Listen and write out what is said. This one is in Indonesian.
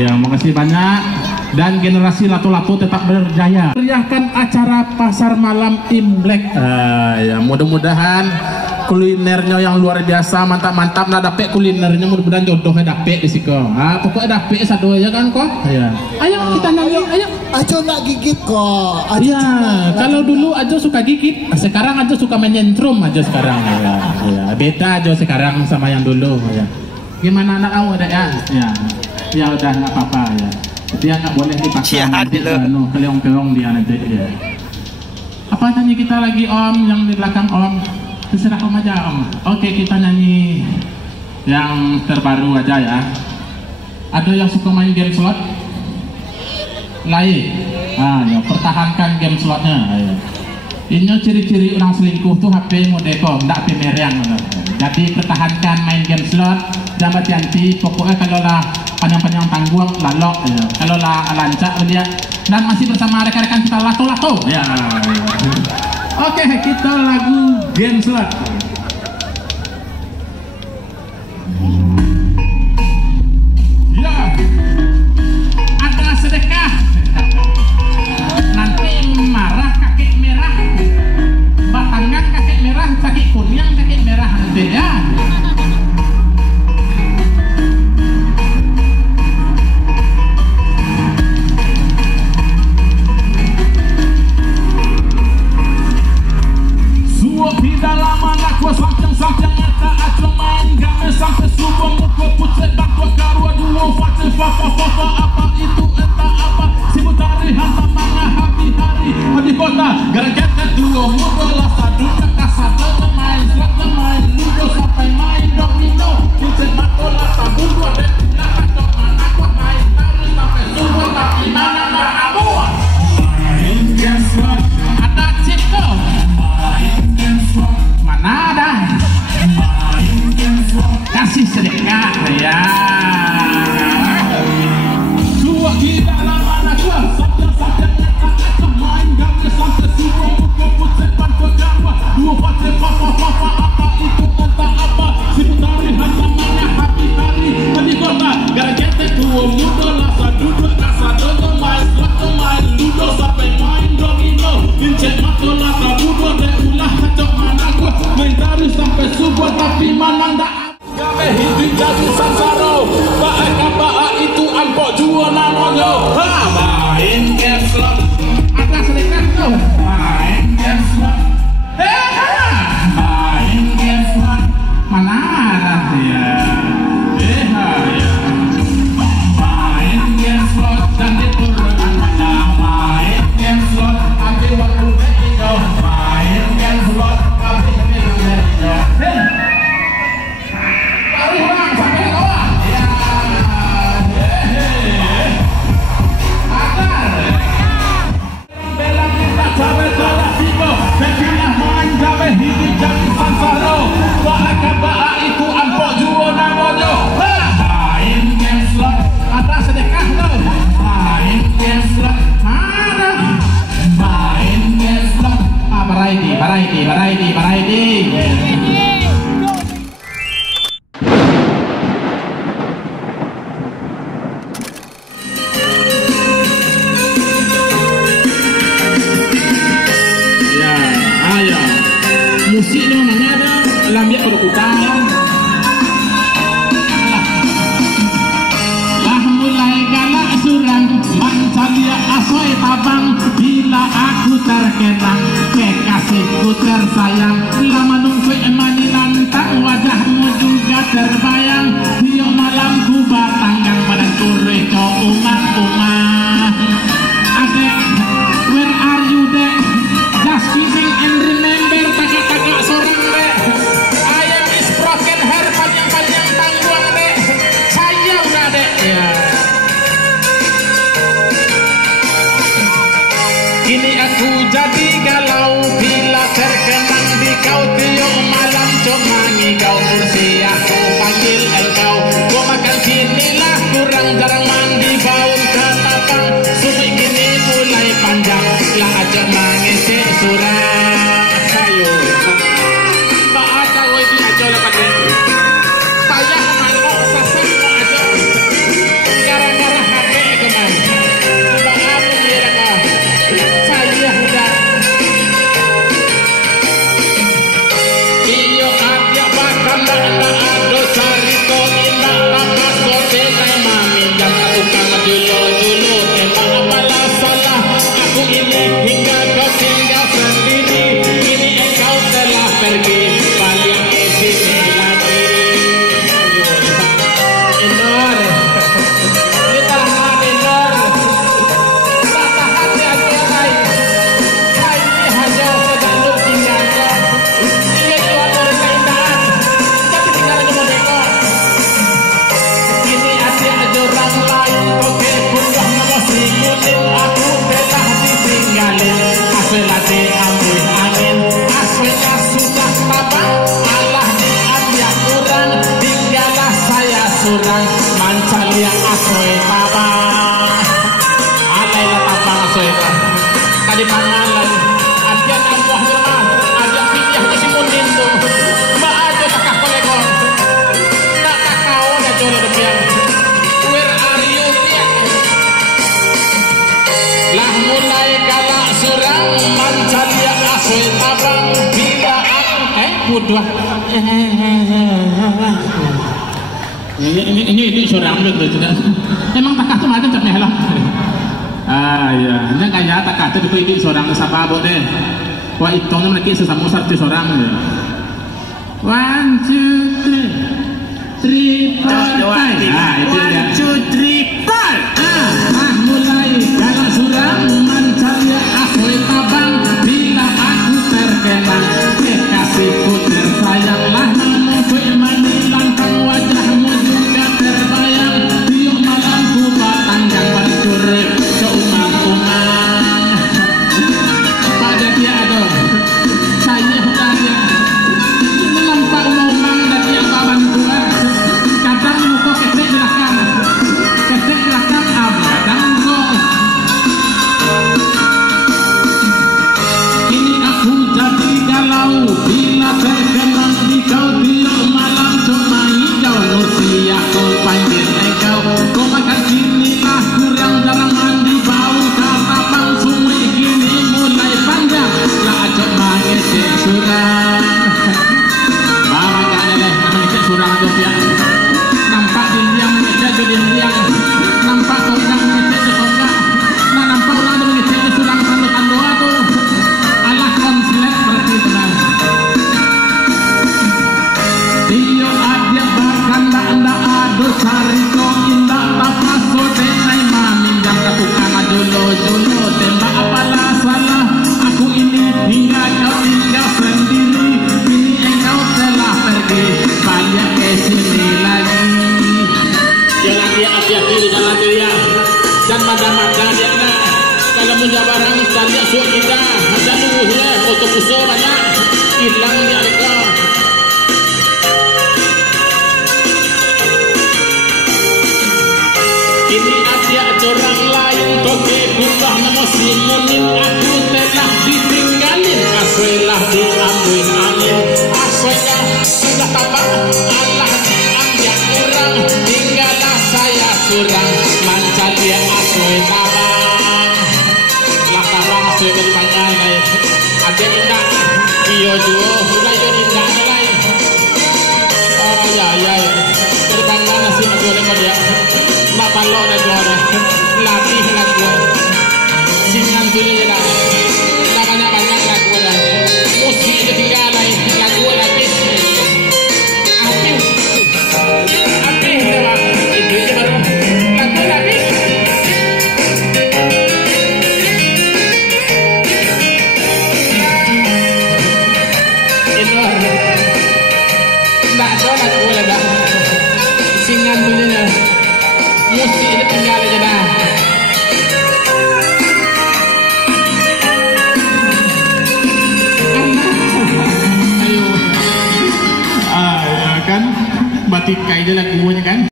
Ya, makasih banyak. Dan generasi lato-lato tetap berjaya. Meriahkan acara pasar malam Imlek. Ya, mudah-mudahan kulinernya yang luar biasa, mantap-mantap. Nah, dapet kulinernya mudah-mudahan jodohnya dapet di situ. Pokoknya dapet satu ya kan kok. Ya. Ayo kita nyanyi, ayo. Ajo nak gigit kok. Iya, kalau dulu Ajo suka gigit, sekarang Ajo suka main nyentrum aja sekarang. Ya, beda Ajo sekarang sama yang dulu. Ya. Gimana anak kamu ada ya? Ya udah nggak apa-apa ya. Dia nggak boleh dipaksa nanti keleong-keleong dia nanti ya. Apa nyanyi kita lagi Om yang di belakang Om? Terserah Om aja Om. Oke, kita nyanyi yang terbaru aja ya. Ada yang suka main game slot? Lain. Ya, pertahankan game slotnya. Ya. Ini ciri-ciri orang selingkuh tuh HP modeko, nggak HP meriang. Jadi pertahankan main game slot, jangan hati-hati. Pokoknya kalau lah panjang-panjang tangguang lalok, ya. Kalau lah lancak dia. Dan masih bersama rekan-rekan kita lato-lato. Ya. Oke, kita lagu game slot. Ya, ada sedekah. Nanti marah kakek merah, batangan kakek merah, kakek kuning, kakek merah nanti ya. Suapi dalam anak gua samping-samping nyata aja main game sampai subuh muka putih dan tua karua dua fase fafa apa itu entah apa sibuk dari hantam mana hari-hari di kota gara-gara dua muka lah satu kasar main slot main ludo sampai main domino putih matola tabu dua dan tidak ada mana gua main tari sampai subuh tapi mana kamu main game slot ada cipto mana ada kasih sedekah ya. Dua di dalam anak gua saja nyata main game sampai subuh muka putih ban pegawa dua fase fafa apa itu entah apa sibuk dari hantamannya hari-hari di kota gara-gara dua muda lasa duduk kasar dodo main slot main ludo sampai main domino incet matola tabudo deh ulah kacok mana gua main terus sampai subuh tapi mana ndak gawe hidup jadi sansaro baak itu ampok jua namanya main game slot ada sedekah tuh main game slot main game slot mana ada dia ya main game slot dan diturunkan mana main game slot tapi waktu itu main game slot tapi itu ampok jua namanya main game slot ada sedekah tuh main game slot ada main game slot variety musiknya mana ada lambiak berputar lah mulai galak surang mancalia asoy tabang bila aku terkenang kekasihku tersayang lama nunggu emani lantang wajahmu juga terbayang dia malamku batanggang badan kure kau umah adek where are you dek just giving and remember tagak-tagak sorang dek ayam is broken hair panjang-panjang tangguang dek saya udah dek ya kini aku jadi galau bila terkenang di kau tiup malam comangi kau kursi aku panggil engkau gua makan sinilah kurang jarang mandi bau kenapang sumik gini mulai panjang lah aja mengisi surat ayo tak ada woi di aja lepas ini saya mau sasar mau aja gara-gara tua. Ini seorang betul tidak. Emang tak kasih macam macam lah. Ya, ini kayak tak kasih itu ini seorang sahabat deh. Wah itu namanya kita sesama satu seorang. 1, 2, 3, 4, 5. Itu dia. 1, 2, 3, 4. Mulai kalau surang mencari aku tabang bila aku terkenang kekasihku tersayanglah namaku menilangkan wajahmu juga terbayang tiup malamku batangkan bercurip ke umang-umang pada dia ada saya hutanya nampak umang dan dia baban tua kadang muka kesek gerakan kadang kok ini aku jadi galau bila terkenang di kau tiup malam cuma hijau Nursia kau panggil engkau kau makan sinilah kurang jarang mandi bau kata bang sungai kini mulai panjang lah ajak mengecek surang barang gak ada deh mengecek surang tu ya nampak diliang mengecek ke diliang nampak tonggak mengecek ke tonggak nah nampak orang tu mengecek ke surang tandu-tandu tu alah konslet berarti tenang Tio adia bakanda anda ado cari ko indah tapas so denai maminjam ke tukang jolo-jolo tembak apalah salah aku ini hingga kau tinggal sendiri kini engkau telah pergi balik ke sini lagi jangan dia hati-hati di jalan dia dan mada-mada dia nak kalau punya barang tanya suuk kita ada nunggu ya foto puso banyak hilang dia ada ini ada orang lain toke bukan musim munim aku telah ditinggalin aswelah diambil angin aswelah sudah tapak Allah diambil orang tinggallah saya surang manca dia aswe tabang lah tabang aswe berpanjang ada indah iyo juo sudah iyo indah lain oh ya berpanjang nasi aku lepas dia balok dah gua dah latih lah gua singan dulu je dah banyak lah gua dah musik je tinggal lah gua latih api dah itu je baru lagu latih itu tak ada lah gua dah singan dulu je musik dia tinggal aja dah. Ayo. Ya kan, batikai je lagunya kan.